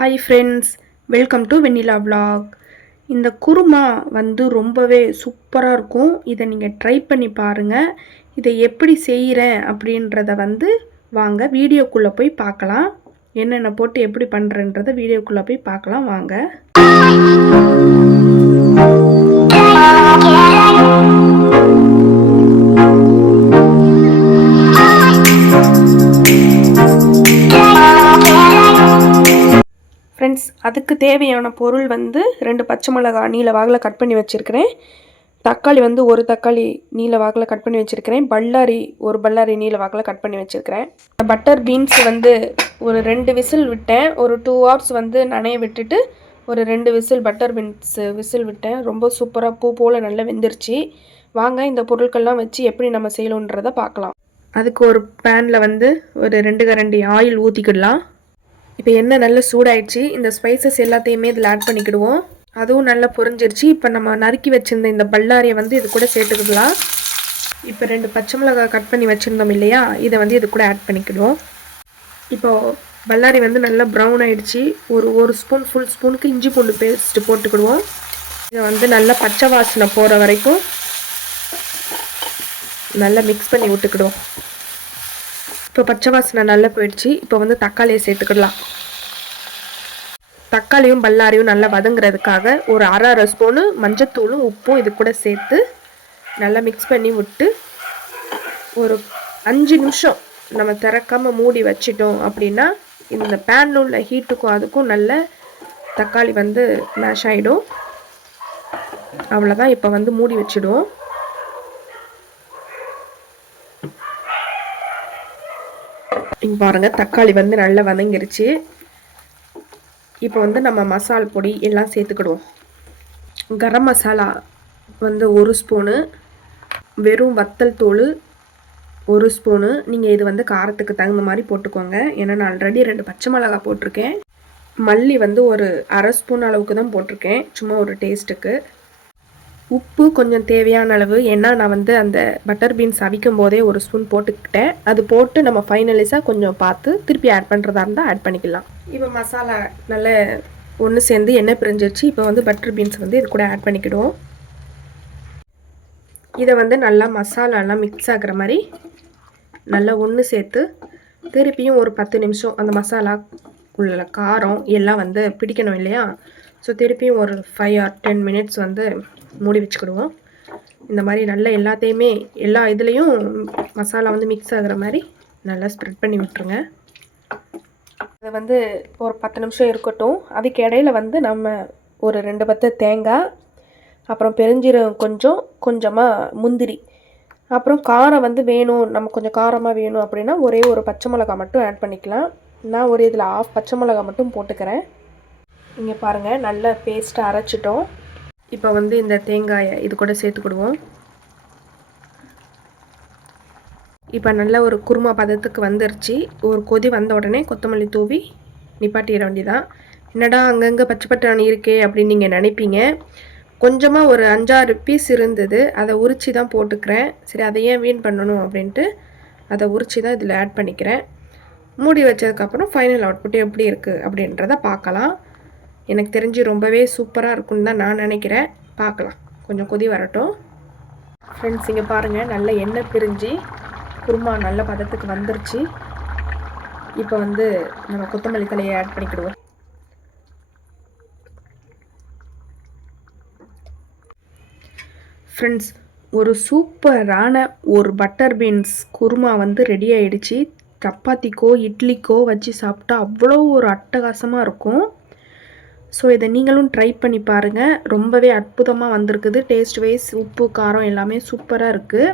Hi friends, welcome to Vennila vlog. இந்த குருமா வந்து ரொம்பவே சூப்பராக இருக்கும். இதை நீங்கள் ட்ரை பண்ணி பாருங்கள். இதை எப்படி செய்கிறேன் அப்படின்றத வந்து வாங்க வீடியோக்குள்ளே போய் பார்க்கலாம். என்னென்ன போட்டு எப்படி பண்ணுறேன்றதை வீடியோக்குள்ளே போய் பார்க்கலாம் வாங்க. ஃப்ரெண்ட்ஸ், அதுக்கு தேவையான பொருள் வந்து 2 பச்சை மிளகாய் நீல வாக்கில் கட் பண்ணி வச்சுருக்கிறேன். தக்காளி வந்து ஒரு தக்காளி நீல வாக்கில் கட் பண்ணி வச்சுருக்கிறேன். ஒரு பல்லாரி நீல வாக்கில் கட் பண்ணி வச்சுருக்கிறேன். பட்டர் பீன்ஸ் வந்து ஒரு 2 விசில் விட்டேன். ஒரு 2 hours வந்து நனைய விட்டுட்டு ஒரு 2 விசில் பட்டர் பீன்ஸ் விசில் விட்டேன். ரொம்ப சூப்பராக பூ போல் நல்லா வெந்துருச்சு. வாங்க இந்த பொருட்கள்லாம் வச்சு எப்படி நம்ம செய்யணுன்றதை பார்க்கலாம். அதுக்கு ஒரு பேனில் வந்து ஒரு 2 கரண்டி ஆயில் ஊற்றிக்கிடலாம். இப்போ எண்ணெய் நல்லா சூடாயிடுச்சு. இந்த ஸ்பைசஸ் எல்லாத்தையுமே இதில் ஆட் பண்ணிக்கிடுவோம். அதுவும் நல்லா பொரிஞ்சிருச்சு. இப்போ நம்ம நறுக்கி வச்சுருந்த இந்த பல்லாரியை வந்து இது கூட சேர்த்துக்கிடலாம். இப்போ 2 பச்சை மிளகாய் கட் பண்ணி வச்சுருந்தோம் இல்லையா, இதை வந்து இது கூட ஆட் பண்ணிக்கிடுவோம். இப்போது பல்லாரி வந்து நல்லா ப்ரௌன் ஆகிடுச்சு. ஒரு ஸ்பூன் ஃபுல் ஸ்பூனுக்கு இஞ்சி பூண்டு பேஸ்ட்டு போட்டுக்கிடுவோம். இதை வந்து நல்லா பச்சை வாசனை போகிற வரைக்கும் நல்லா மிக்ஸ் பண்ணி விட்டுக்கிடுவோம். இப்போ பச்சை வாசனை நல்லா போயிடுச்சு. இப்போ வந்து தக்காளியை சேர்த்துக்கிடலாம். தக்காளியும் பல்லாரியும் நல்லா வதங்குறதுக்காக ஒரு அரை ஸ்பூனு மஞ்சத்தூளும் உப்பும் இது கூட சேர்த்து நல்லா மிக்ஸ் பண்ணி விட்டு ஒரு 5 நிமிஷம் நம்ம திறக்காமல் மூடி வச்சிட்டோம் அப்படின்னா இந்த பேனில் உள்ள ஹீட்டுக்கும் அதுக்கும் நல்ல தக்காளி வந்து மேஷ் ஆகிடும். அவ்வளோதான். இப்போ வந்து மூடி வச்சிடுவோம். இங்கே பாருங்கள், தக்காளி வந்து நல்லா வதங்கிருச்சு. இப்போ வந்து நம்ம மசால் பொடி எல்லாம் சேர்த்துக்கிடுவோம். கரம் மசாலா வந்து 1 ஸ்பூனு, வெறும் வத்தல் தூள் 1 ஸ்பூனு. நீங்கள் இது வந்து காரத்துக்கு தகுந்த மாதிரி போட்டுக்கோங்க. ஏன்னா நான் ஆல்ரெடி 2 பச்சை மிளகாய் போட்டிருக்கேன். மல்லி வந்து ஒரு அரை ஸ்பூன் அளவுக்கு தான் போட்டிருக்கேன், சும்மா ஒரு டேஸ்ட்டுக்கு. உப்பு கொஞ்சம் தேவையான அளவு. ஏன்னா நான் வந்து அந்த பட்டர் பீன்ஸ் அவிக்கும் போதே 1 ஸ்பூன் போட்டுக்கிட்டேன். அது போட்டு நம்ம ஃபைனலிஸாக கொஞ்சம் பார்த்து திருப்பி ஆட் பண்ணுறதா இருந்தால் ஆட் பண்ணிக்கலாம். இப்போ மசாலா நல்லா ஒன்று சேர்ந்து எண்ணெய் பிரிஞ்சிருச்சு. இப்போ வந்து பட்டர் பீன்ஸ் வந்து இது கூட ஆட் பண்ணிக்கிடுவோம். இதை வந்து நல்லா மசாலாலாம் மிக்ஸ் ஆகிற மாதிரி நல்லா ஒன்று சேர்த்து திருப்பியும் ஒரு 10 நிமிஷம் அந்த மசாலா உள்ள காரம் எல்லாம் வந்து பிடிக்கணும் இல்லையா. ஸோ திருப்பியும் ஒரு 5 or 10 minutes வந்து மூடி வச்சுக்கிடுவோம். இந்த மாதிரி நல்லா எல்லாத்தையுமே எல்லா இதுலேயும் மசாலா வந்து மிக்ஸ் ஆகிற மாதிரி நல்லா ஸ்ப்ரெட் பண்ணி விட்டுருங்க. அதை வந்து ஒரு 10 நிமிஷம் இருக்கட்டும். அதுக்கு இடையில வந்து நம்ம ஒரு 2 பத்தை தேங்காய், அப்புறம் பெருஞ்சீரகம் கொஞ்சமாக முந்திரி, அப்புறம் காரம் வந்து வேணும், நம்ம கொஞ்சம் காரமாக வேணும் அப்படின்னா ஒரே ஒரு பச்சை மிளகாய் மட்டும் ஆட் பண்ணிக்கலாம். நான் ஒரு இதில் 1/2 பச்சை மிளகாய் மட்டும் போட்டுக்கிறேன். இங்கே பாருங்கள், நல்லா பேஸ்ட்டாக அரைச்சிட்டோம். இப்போ வந்து இந்த தேங்காயை இது கூட சேர்த்துக்கிடுவோம். இப்போ நல்ல ஒரு குருமா பதத்துக்கு வந்துருச்சு. ஒரு கொதி வந்த உடனே கொத்தமல்லி தூவி நிப்பாட்டிட வேண்டியதான். என்னடா அங்கங்கே பச்சை பட்டாணி இருக்கே அப்படின்னு நீங்கள் நினைப்பீங்க. கொஞ்சமாக ஒரு 5-6 பீஸ் இருந்தது, அதை உரித்து தான் போட்டுக்கிறேன். சரி, அதை ஏன் வீண் பண்ணணும் அப்படின்ட்டு அதை உரித்து தான் இதில் ஆட் பண்ணிக்கிறேன். மூடி வச்சதுக்கப்புறம் ஃபைனல் அவுட்புட் எப்படி இருக்குது அப்படின்றத பார்க்கலாம். எனக்கு தெரிஞ்சு ரொம்பவே சூப்பராக இருக்குன்னு தான் நான் நினைக்கிறேன். பார்க்கலாம், கொஞ்சம் கொதி வரட்டும். ஃப்ரெண்ட்ஸ், இங்கே பாருங்கள், நல்ல எண்ணெய் பிரிஞ்சு குருமா நல்ல பதத்துக்கு வந்துருச்சு. இப்போ வந்து நம்ம கொத்தமல்லி தழையை ஆட் பண்ணிக்கிடுவோம். ஃப்ரெண்ட்ஸ், ஒரு சூப்பரான ஒரு பட்டர் பீன்ஸ் குருமா வந்து ரெடி ஆகிடுச்சு. சப்பாத்திக்கோ இட்லிக்கோ வச்சு சாப்பிட்டா அவ்வளோ ஒரு அட்டகாசமாக இருக்கும். ஸோ இதை நீங்களும் ட்ரை பண்ணி பாருங்கள். ரொம்பவே அற்புதமாக வந்திருக்குது. டேஸ்ட் வைஸ் உப்பு காரம் எல்லாமே சூப்பராக இருக்குது.